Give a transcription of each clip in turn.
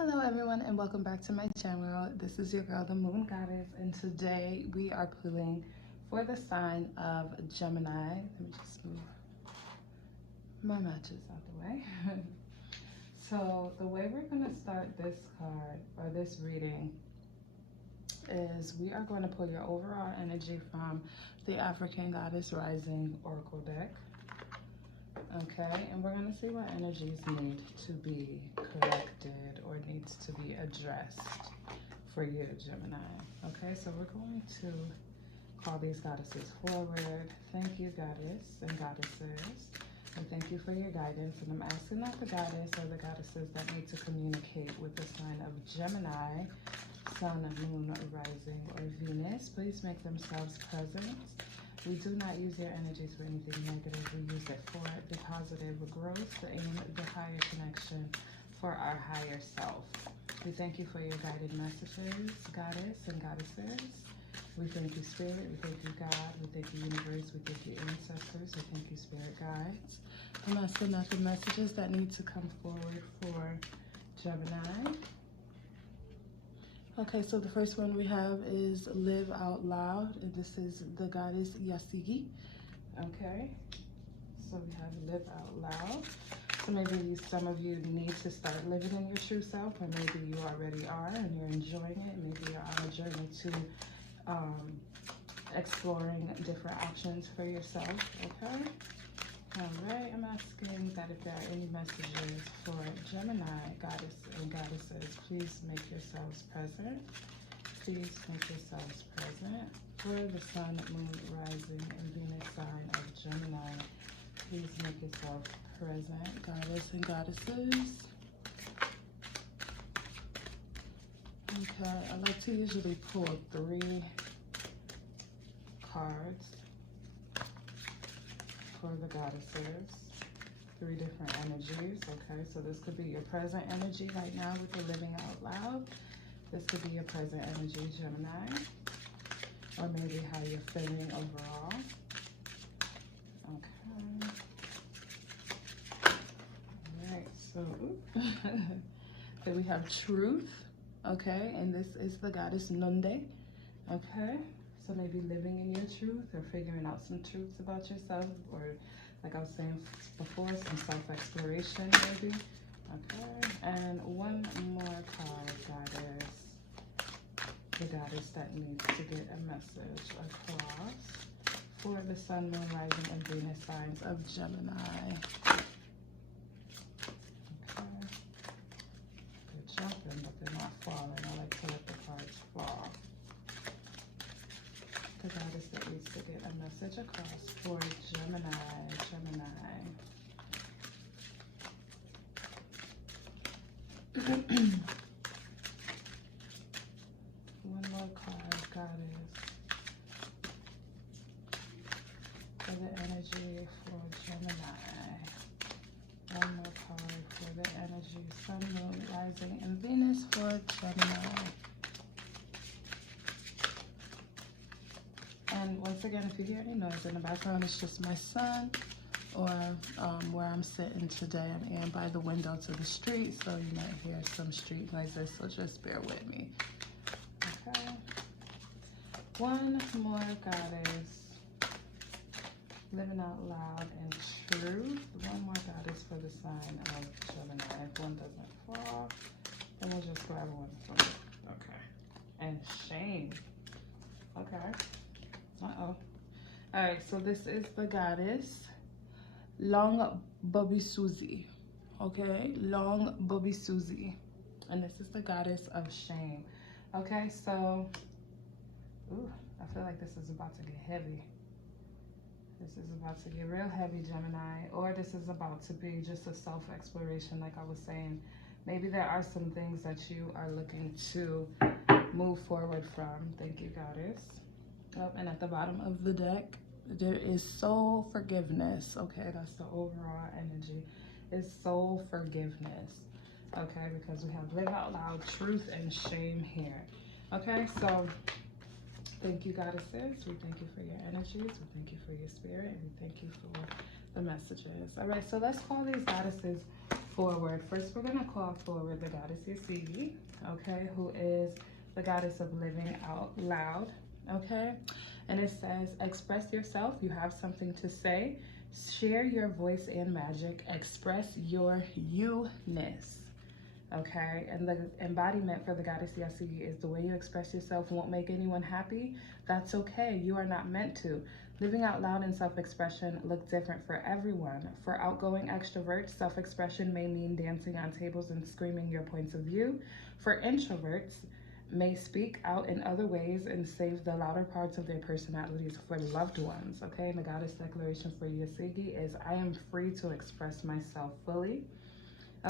Hello everyone and welcome back to my channel. This is your girl, the Moon Goddess, and today we are pulling for the sign of Gemini. Let me just move my matches out the way. So the way we're going to start this card or this reading is we are going to pull your overall energy from the African Goddess Rising Oracle deck. Okay, and we're going to see what energies need to be corrected or needs to be addressed for you, Gemini. Okay, so we're going to call these goddesses forward. Thank you, goddess and goddesses, and thank you for your guidance. And I'm asking that the goddess or the goddesses that need to communicate with the sign of Gemini, Sun, Moon, Rising, or Venus, please make themselves present. We do not use their energies for anything negative. We use it for the positive growth and the higher connection for our higher self. We thank you for your guided messages, goddess and goddesses. We thank you, Spirit. We thank you, God. We thank you, Universe. We thank you, Ancestors. We thank you, Spirit Guides. I'm asking that the messages that need to come forward for Gemini. Okay, so the first one we have is Live Out Loud, and this is the goddess Yasigi. Okay, so we have Live Out Loud. So maybe some of you need to start living in your true self, or maybe you already are and you're enjoying it. Maybe you're on a journey to exploring different options for yourself. Okay. All right, I'm asking that if there are any messages for Gemini, goddess and goddesses, please make yourselves present. Please make yourselves present. For the Sun, Moon, Rising, and Venus sign of Gemini, please make yourself present, goddess and goddesses. Okay, I like to usually pull 3 cards for the goddesses, 3 different energies. Okay, so this could be your present energy right now with the Living Out Loud. This could be your present energy, Gemini, or maybe how you're feeling overall. Okay. All right, so then we have Truth. Okay, and this is the goddess Nunde. Okay. So maybe living in your truth or figuring out some truths about yourself, or like I was saying before, some self-exploration maybe. Okay, and one more card, goddess. The goddess that needs to get a message across for the Sun, Moon, Rising, and Venus signs of Gemini. Okay, they're jumping, but they're not falling. I like to let the cards fall. The goddess that needs to get a message across for Gemini. One more card, goddess, for the energy for Gemini. One more card for the energy Sun, Moon, Rising, and Venus for Gemini. And once again, if you hear any noise in the background, it's just my son, or where I'm sitting today. I am by the window to the street, so you might hear some street noises, so just bear with me. Okay. One more goddess, Living Out Loud and Truth. One more goddess for the sign of Gemini. If one doesn't fall, then we'll just grab one from it. Okay. And Shame. Okay. Uh-oh. All right, so this is the goddess Long Bobby Susie. Okay, Long Bobby Susie. And this is the goddess of shame. Okay, so, ooh, I feel like this is about to get heavy. This is about to get real heavy, Gemini. Or this is about to be just a self-exploration, like I was saying. Maybe there are some things that you are looking to move forward from. Thank you, goddess. Oh, and at the bottom of the deck, there is soul forgiveness. Okay, that's the overall energy. Is soul forgiveness. Okay, because we have Live Out Loud, Truth, and Shame here. Okay, so thank you, goddesses. We thank you for your energies. We thank you for your spirit. And we thank you for the messages. All right, so let's call these goddesses forward. First, we're gonna call forward the goddess Yasigi, okay, who is the goddess of living out loud, okay? And it says, express yourself, you have something to say, share your voice and magic, express your you-ness. Okay, and the embodiment for the goddess Yasigi is the way you express yourself won't make anyone happy. That's okay. You are not meant to. Living out loud and self-expression look different for everyone. For outgoing extroverts, self-expression may mean dancing on tables and screaming your points of view. For introverts, may speak out in other ways and save the louder parts of their personalities for loved ones. Okay, and the goddess declaration for Yasigi is, I am free to express myself fully.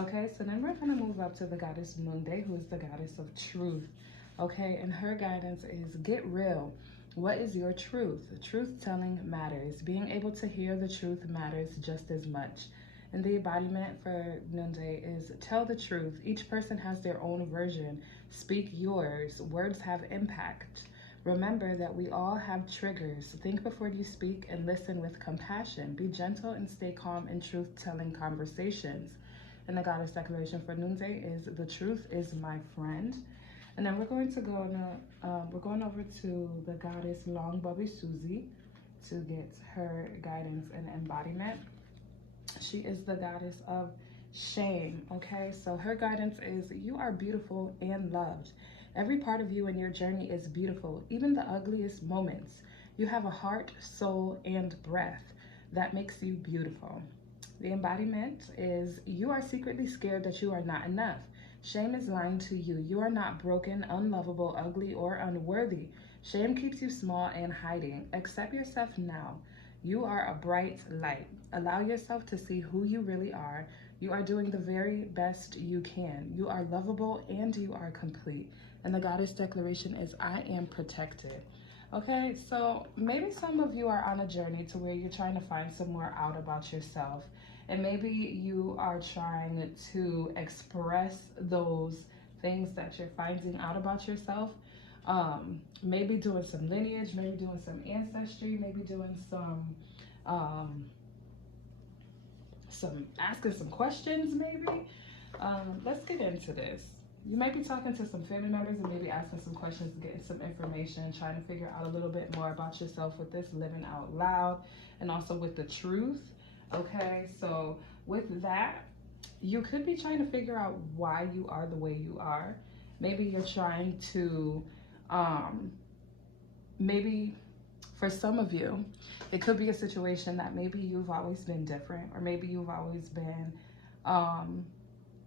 Okay, so then we're going to move up to the goddess Munde, who is the goddess of truth. Okay, and her guidance is, get real. What is your truth? Truth telling matters. Being able to hear the truth matters just as much. And the embodiment for Munde is, tell the truth. Each person has their own version. Speak yours. Words have impact. Remember that we all have triggers. Think before you speak and listen with compassion. Be gentle and stay calm in truth-telling conversations. And the goddess declaration for Nunze is, the truth is my friend. And then we're going to go we're going over to the goddess Long Bobby Susie to get her guidance and embodiment. She is the goddess of shame. Okay, so her guidance is, you are beautiful and loved. Every part of you in your journey is beautiful, even the ugliest moments. You have a heart, soul, and breath that makes you beautiful. The embodiment is, you are secretly scared that you are not enough. Shame is lying to you. You are not broken, unlovable, ugly, or unworthy. Shame keeps you small and hiding. Accept yourself now. You are a bright light. Allow yourself to see who you really are. You are doing the very best you can. You are lovable and you are complete. And the goddess declaration is, I am protected. Okay, so maybe some of you are on a journey to where you're trying to find some more out about yourself. And maybe you are trying to express those things that you're finding out about yourself. Maybe doing some lineage, maybe doing some ancestry, maybe doing some asking some questions maybe. Let's get into this. You might be talking to some family members and maybe asking some questions, getting some information, trying to figure out a little bit more about yourself with this living out loud and also with the truth. Okay, so with that, you could be trying to figure out why you are the way you are. Maybe you're trying to, maybe for some of you, it could be a situation that maybe you've always been different, or maybe you've always been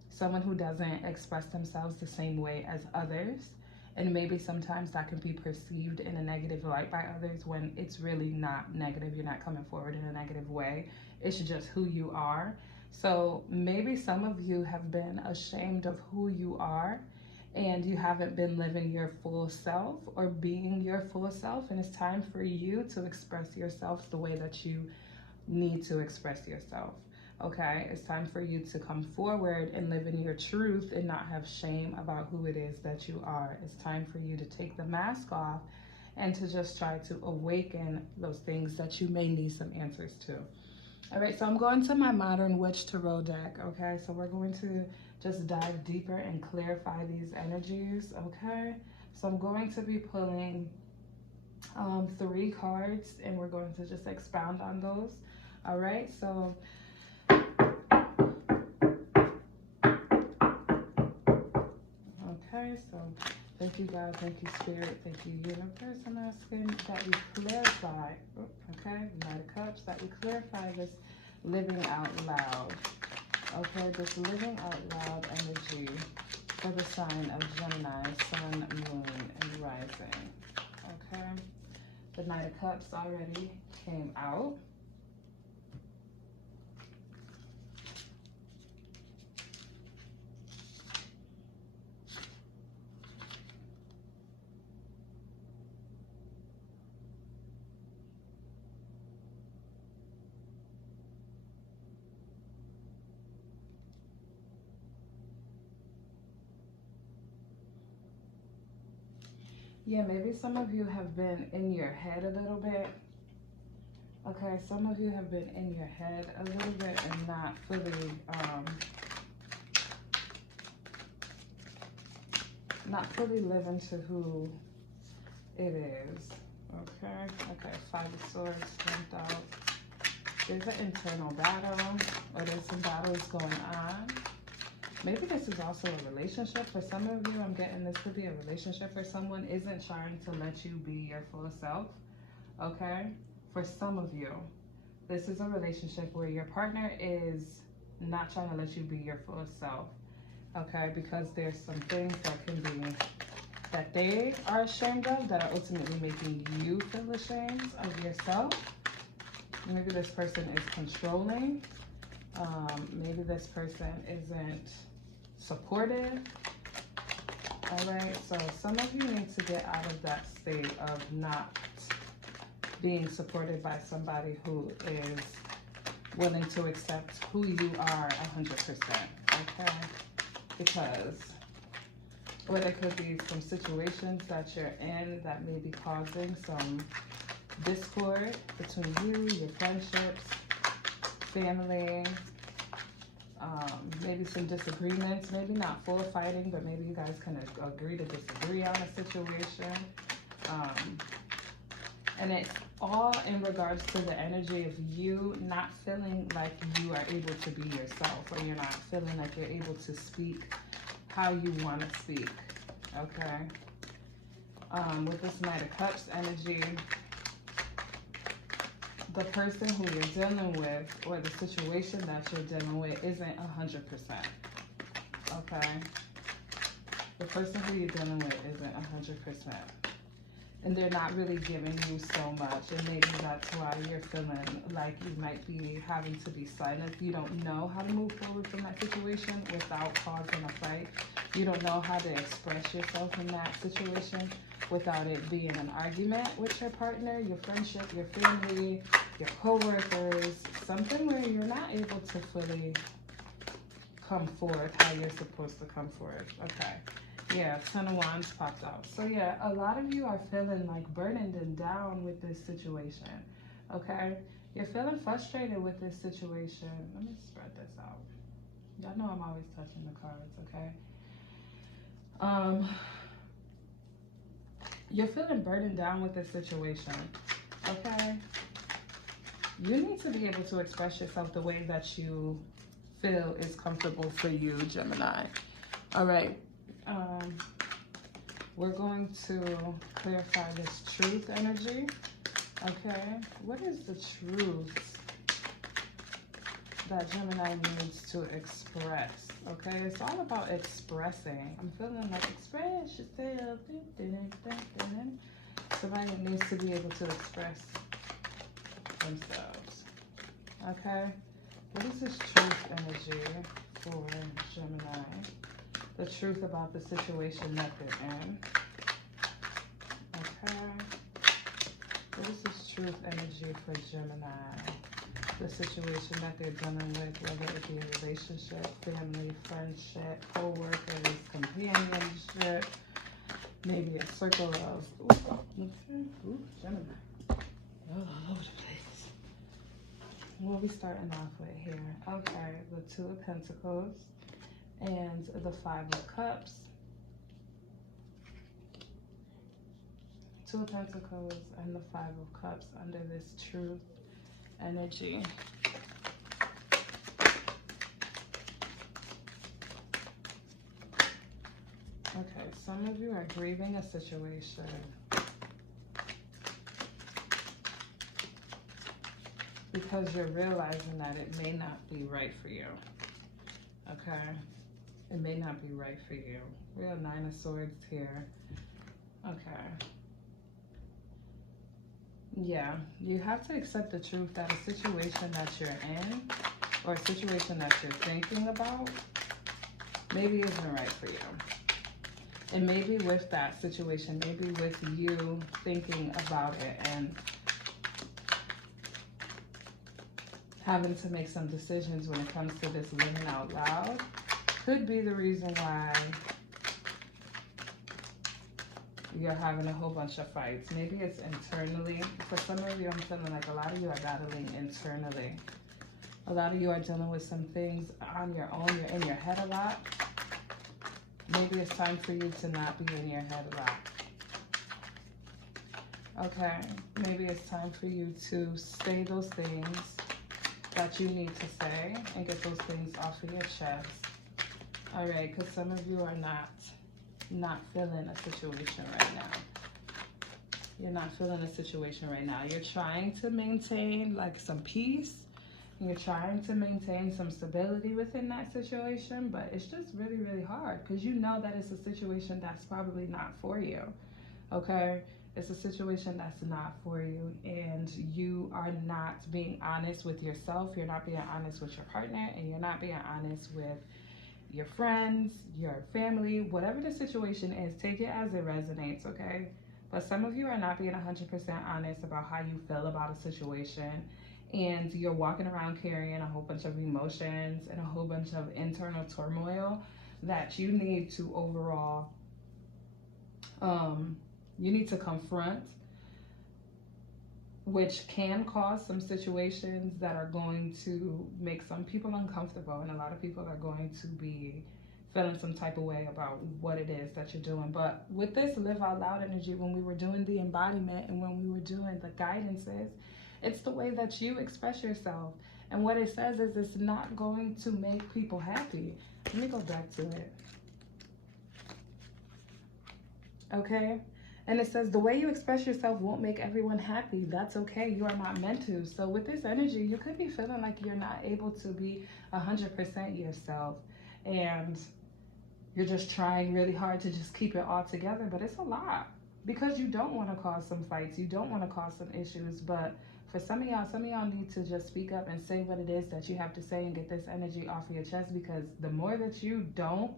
someone who doesn't express themselves the same way as others. And maybe sometimes that can be perceived in a negative light by others when it's really not negative. You're not coming forward in a negative way. It's just who you are. So maybe some of you have been ashamed of who you are and you haven't been living your full self or being your full self. And it's time for you to express yourself the way that you need to express yourself. Okay, it's time for you to come forward and live in your truth and not have shame about who it is that you are. It's time for you to take the mask off and to just try to awaken those things that you may need some answers to. All right, so I'm going to my Modern Witch Tarot deck. Okay, so we're going to just dive deeper and clarify these energies. Okay, so I'm going to be pulling 3 cards and we're going to just expound on those. All right, so so thank you God, thank you Spirit, thank you Universe. I'm asking that we clarify, okay, Knight of Cups, that we clarify this living out loud, okay, this living out loud energy for the sign of Gemini, Sun, Moon, and Rising, okay. The Knight of Cups already came out. Yeah, maybe some of you have been in your head a little bit. Okay, some of you have been in your head a little bit and not fully not fully live into who it is. Okay, 5 of Swords, Strength out. There's an internal battle, or there's some battles going on. Maybe this is also a relationship. For some of you, I'm getting this could be a relationship where someone isn't trying to let you be your full self, okay? For some of you, this is a relationship where your partner is not trying to let you be your full self, okay? Because there's some things that can be, that they are ashamed of, that are ultimately making you feel ashamed of yourself. Maybe this person is controlling. Maybe this person isn't supportive. All right, so some of you need to get out of that state of not being supported by somebody who is willing to accept who you are 100%, okay? Because, or there could be some situations that you're in that may be causing some discord between you, your friendships, family, maybe some disagreements, maybe not full fighting, but maybe you guys can agree to disagree on a situation. And it's all in regards to the energy of you not feeling like you are able to be yourself, or you're not feeling like you're able to speak how you want to speak, okay? With this Knight of Cups energy, the person who you're dealing with, or the situation that you're dealing with, isn't 100%, okay? The person who you're dealing with isn't 100%. And they're not really giving you so much, and maybe that's why you're feeling like you might be having to be silent. You don't know how to move forward from that situation without causing a fight. You don't know how to express yourself in that situation without it being an argument with your partner, your friendship, your family, your co-workers, something where you're not able to fully come forward how you're supposed to come forward. Okay. Yeah, 10 of Wands popped out. So yeah, a lot of you are feeling like burdened and down with this situation, okay? You're feeling frustrated with this situation. Let me spread this out. Y'all know I'm always touching the cards, okay? You're feeling burdened down with this situation, okay? You need to be able to express yourself the way that you feel is comfortable for you, Gemini. All right. We're going to clarify this truth energy, okay? What is the truth that Gemini needs to express, okay? It's all about expressing. I'm feeling like express yourself. Somebody needs to be able to express themselves, okay? What is this truth energy for Gemini? The truth about the situation that they're in. Okay. What is this truth energy for Gemini? The situation that they're dealing with, whether it be a relationship, family, friendship, co-workers, companionship, maybe a circle of, Gemini. All over the place. What are we starting off with here? Okay, the 2 of Pentacles. And the 5 of Cups, 2 of Pentacles, and the 5 of Cups under this truth energy. Okay, some of you are grieving a situation. Because you're realizing that it may not be right for you. Okay? It may not be right for you. We have 9 of Swords here. Okay. Yeah, you have to accept the truth that a situation that you're in, or a situation that you're thinking about, maybe isn't right for you. And maybe with that situation, maybe with you thinking about it and having to make some decisions when it comes to this living out loud, could be the reason why you're having a whole bunch of fights. Maybe it's internally. For some of you, I'm feeling like a lot of you are battling internally. A lot of you are dealing with some things on your own. You're in your head a lot. Maybe it's time for you to not be in your head a lot. Okay, maybe it's time for you to say those things that you need to say and get those things off of your chest. All right, because some of you are not feeling a situation right now. You're not feeling a situation right now. You're trying to maintain like some peace. You're trying to maintain some stability within that situation, but it's just really, really hard because you know that it's a situation that's probably not for you, okay? It's a situation that's not for you, and you are not being honest with yourself. You're not being honest with your partner, and you're not being honest with your friends, your family, whatever the situation is. Take it as it resonates, okay? But some of you are not being 100% honest about how you feel about a situation, and you're walking around carrying a whole bunch of emotions and a whole bunch of internal turmoil that you need to overall, you need to confront, which can cause some situations that are going to make some people uncomfortable, and a lot of people are going to be feeling some type of way about what it is that you're doing. But with this live out loud energy, when we were doing the embodiment and when we were doing the guidances, it's the way that you express yourself. And what it says is it's not going to make people happy. Let me go back to it. Okay? And it says the way you express yourself won't make everyone happy. That's okay. You are not meant to. So with this energy, you could be feeling like you're not able to be 100% yourself. And you're just trying really hard to just keep it all together. But it's a lot. Because you don't want to cause some fights. You don't want to cause some issues. But for some of y'all need to just speak up and say what it is that you have to say and get this energy off of your chest. Because the more that you don't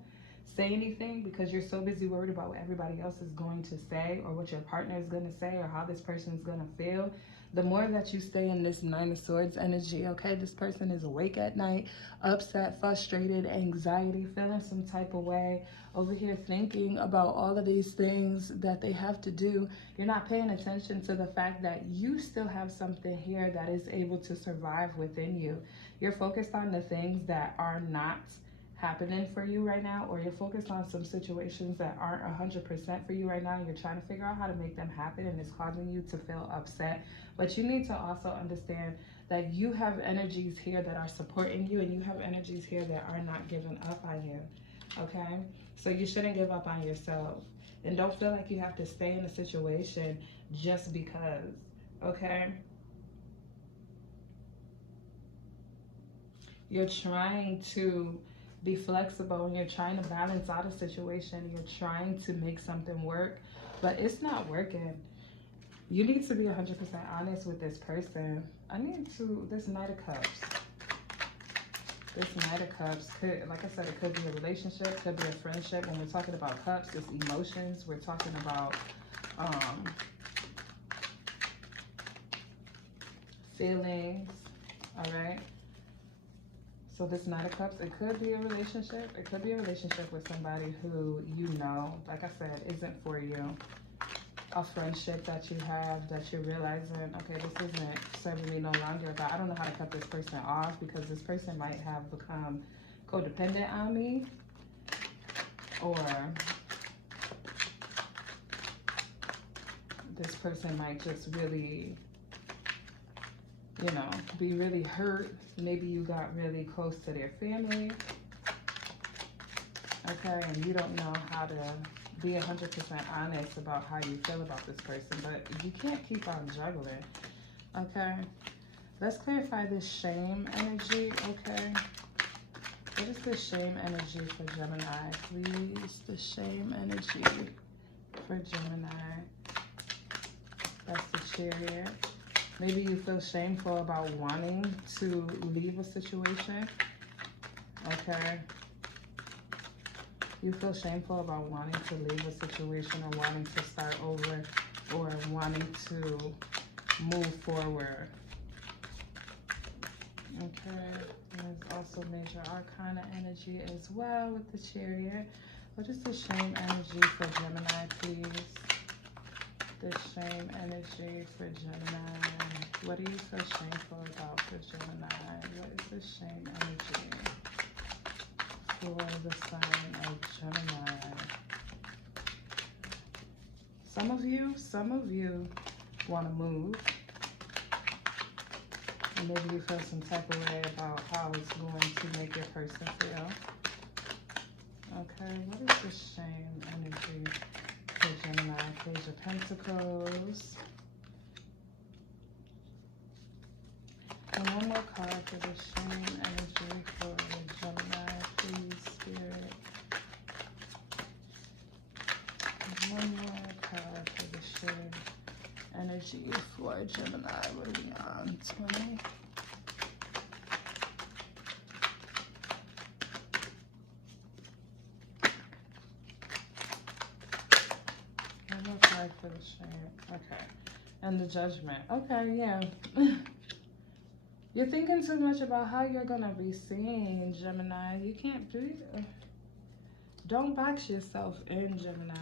say anything because you're so busy worried about what everybody else is going to say or what your partner is going to say or how this person is going to feel, the more that you stay in this Nine of Swords energy, okay? This person is awake at night, upset, frustrated, anxiety, feeling some type of way, over here thinking about all of these things that they have to do. You're not paying attention to the fact that you still have something here that is able to survive within you. You're focused on the things that are not happening for you right now, or you're focused on some situations that aren't 100% for you right now. You're trying to figure out how to make them happen, and it's causing you to feel upset. But you need to also understand that you have energies here that are supporting you, and you have energies here that are not giving up on you, okay? So you shouldn't give up on yourself, and don't feel like you have to stay in a situation just because, okay? You're trying to be flexible, and you're trying to balance out a situation. You're trying to make something work, but it's not working. You need to be 100% honest with this person. This Knight of Cups. This Knight of Cups could, like I said, it could be a relationship, could be a friendship. When we're talking about cups, it's emotions. We're talking about feelings, all right? So this Knight of Cups, it could be a relationship. It could be a relationship with somebody who you know, like I said, isn't for you. A friendship that you have that you're realizing, okay, this isn't serving me no longer, but I don't know how to cut this person off because this person might have become codependent on me, or this person might just really, you know, be really hurt. Maybe you got really close to their family, okay, and you don't know how to be 100% honest about how you feel about this person, but you can't keep on juggling, okay? Let's clarify this shame energy, okay? What is the shame energy for Gemini? Please, the shame energy for Gemini. That's the Chariot. Maybe you feel shameful about wanting to leave a situation, okay? You feel shameful about wanting to leave a situation or wanting to start over or wanting to move forward. Okay, there's also major arcana energy as well with the Chariot. What is the shame energy for Gemini, please? The shame energy for Gemini. What do you feel shameful about for Gemini? What is the shame energy for the sign of Gemini. Some of you want to move. And maybe you feel some type of way about how it's going to make your person feel. Okay, what is the shame energy for Gemini? Page of Pentacles. And one more card for the shame energy for the Gemini, please, Spirit. And one more card for the shame energy for Gemini. What are we on? 20. One more card for the shame. Okay. And the Judgment. Okay, yeah. You're thinking too much about how you're going to be seen, Gemini. You can't do that. Don't box yourself in, Gemini.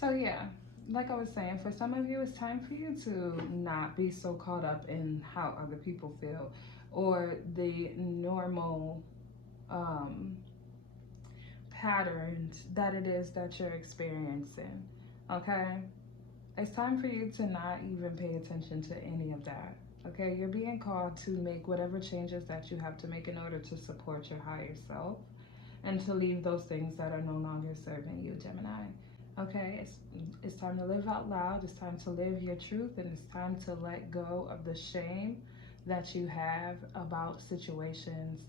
So, yeah, like I was saying, for some of you, it's time for you to not be so caught up in how other people feel or the normal patterns that it is that you're experiencing, okay? It's time for you to not even pay attention to any of that. Okay, you're being called to make whatever changes that you have to make in order to support your higher self and to leave those things that are no longer serving you, Gemini. Okay, it's time to live out loud. It's time to live your truth, and it's time to let go of the shame that you have about situations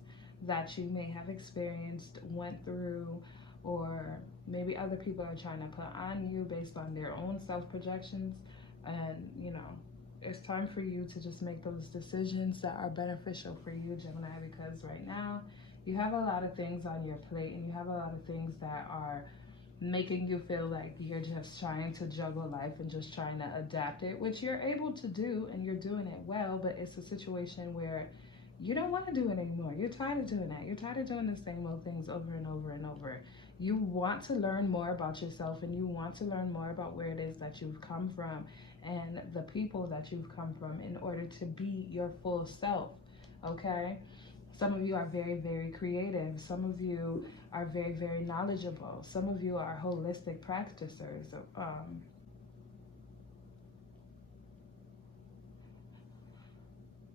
that you may have experienced, went through, or maybe other people are trying to put on you based on their own self-projections. And, you know, it's time for you to just make those decisions that are beneficial for you, Gemini, because right now you have a lot of things on your plate and you have a lot of things that are making you feel like you're just trying to juggle life and just trying to adapt it, which you're able to do and you're doing it well, but it's a situation where you don't want to do it anymore. You're tired of doing that. You're tired of doing the same old things over and over and over. You want to learn more about yourself and you want to learn more about where it is that you've come from and the people that you've come from in order to be your full self, okay? Some of you are very, very creative. Some of you are very, very knowledgeable. Some of you are holistic practitioners.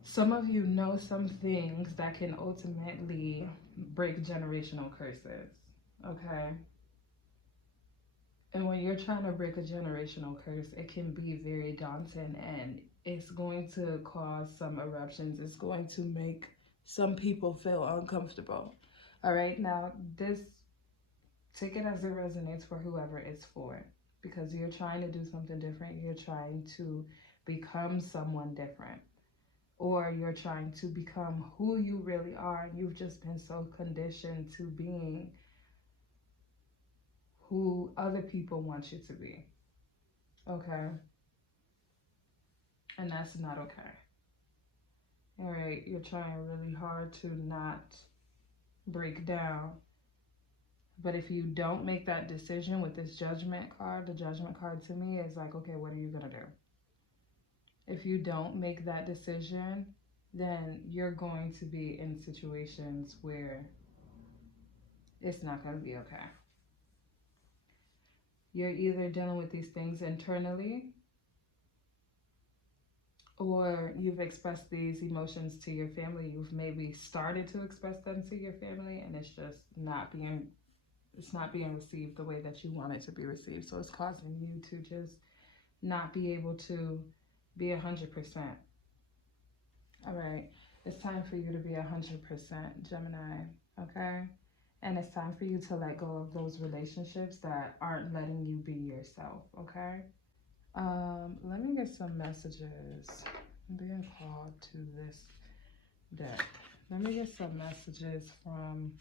Some of you know some things that can ultimately break generational curses, okay? And when you're trying to break a generational curse, it can be very daunting and it's going to cause some eruptions. It's going to make some people feel uncomfortable. All right, now this, take it as it resonates for whoever it's for, because you're trying to do something different. You're trying to become someone different, or you're trying to become who you really are. You've just been so conditioned to being who other people want you to be, okay? And that's not okay. All right, you're trying really hard to not break down. But if you don't make that decision with this Judgment card, the Judgment card to me is like, okay, what are you gonna do? If you don't make that decision, then you're going to be in situations where it's not gonna be okay. You're either dealing with these things internally, or you've expressed these emotions to your family. You've maybe started to express them to your family and it's just not being received the way that you want it to be received. So it's causing you to just not be able to be 100%. All right, it's time for you to be 100%, Gemini, okay? And it's time for you to let go of those relationships that aren't letting you be yourself, okay? Let me get some messages. I'm being called to this deck. Let me get some messages from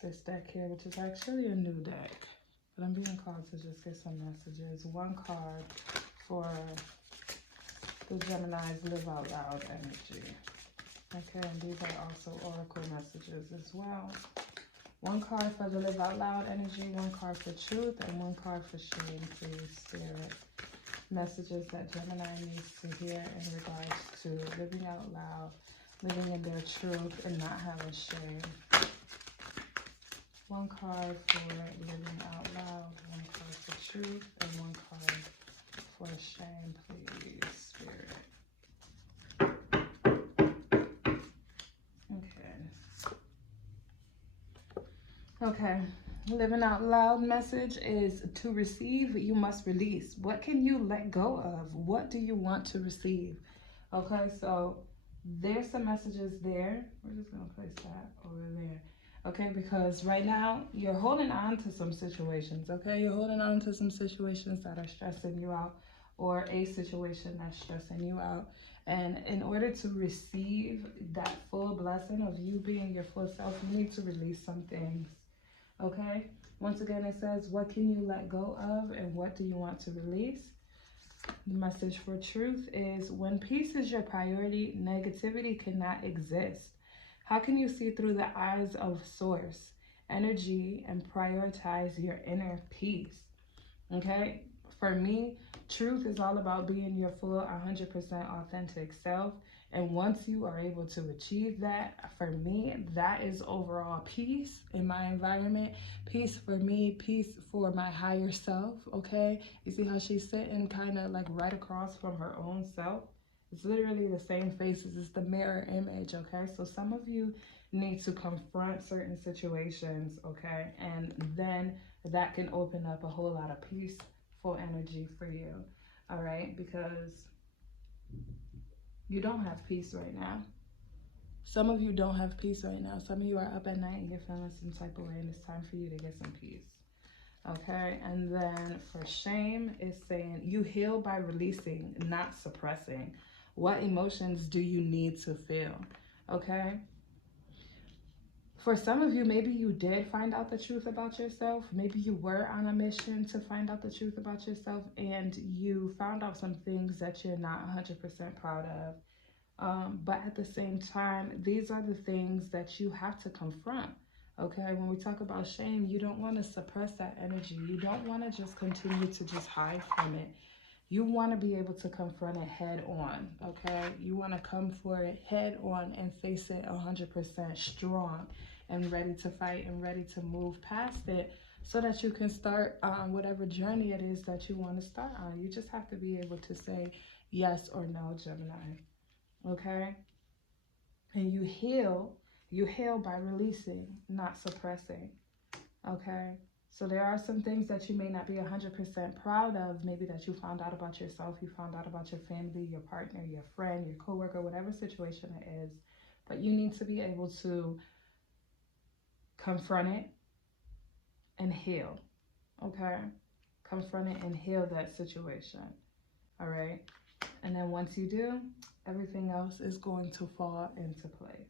this deck here, which is actually a new deck. But I'm being called to just get some messages. One card for the Gemini's Live Out Loud energy. Okay, and these are also oracle messages as well. One card for the Live Out Loud energy, one card for truth, and one card for shame, please, Spirit. Messages that Gemini needs to hear in regards to living out loud, living in their truth and not having shame. One card for living out loud, one card for truth, and one card for shame, please, Spirit. Okay. Living out loud message is to receive, you must release. What can you let go of? What do you want to receive? Okay, so there's some messages there. We're just going to place that over there. Okay, because right now you're holding on to some situations. Okay, you're holding on to some situations that are stressing you out, or a situation that's stressing you out. And in order to receive that full blessing of you being your full self, you need to release some things. Okay, once again, it says, what can you let go of and what do you want to release? The message for truth is, when peace is your priority, negativity cannot exist. How can you see through the eyes of source energy and prioritize your inner peace? Okay, for me, truth is all about being your full 100% authentic self. And once you are able to achieve that, for me, that is overall peace in my environment. Peace for me, peace for my higher self, okay? You see how she's sitting kind of like right across from her own self? It's literally the same faces. It's the mirror image, okay? So some of you need to confront certain situations, okay? And then that can open up a whole lot of peaceful energy for you, all right? Because you don't have peace right now. Some of you don't have peace right now. Some of you are up at night and you're feeling some type of way, and it's time for you to get some peace. Okay, and then for shame, it's saying you heal by releasing, not suppressing. What emotions do you need to feel? Okay. For some of you, maybe you did find out the truth about yourself. Maybe you were on a mission to find out the truth about yourself, and you found out some things that you're not 100% proud of. But at the same time, these are the things that you have to confront. Okay, when we talk about shame, you don't want to suppress that energy. You don't want to just continue to just hide from it. You want to be able to confront it head on. Okay, you want to come for it head on and face it 100% strong and ready to fight and ready to move past it, so that you can start whatever journey it is that you want to start on. You just have to be able to say yes or no, Gemini. Okay, and you heal by releasing, not suppressing. Okay, so there are some things that you may not be 100% proud of, maybe that you found out about yourself, you found out about your family, your partner, your friend, your coworker, whatever situation it is, but you need to be able to confront it and heal. Okay, confront it and heal that situation. All right, and then once you do, everything else is going to fall into place.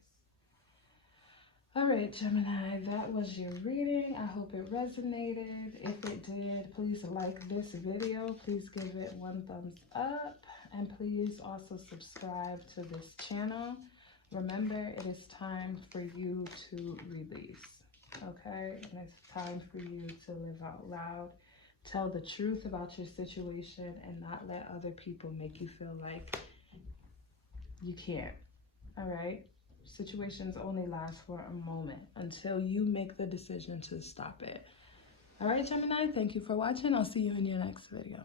All right, Gemini, that was your reading. I hope it resonated. If it did, please like this video. Please give it one thumbs up. And please also subscribe to this channel. Remember, it is time for you to release. Okay? And it's time for you to live out loud. Tell the truth about your situation and not let other people make you feel like you can't. All right? Situations only last for a moment until you make the decision to stop it. All right, Gemini, thank you for watching. I'll see you in your next video.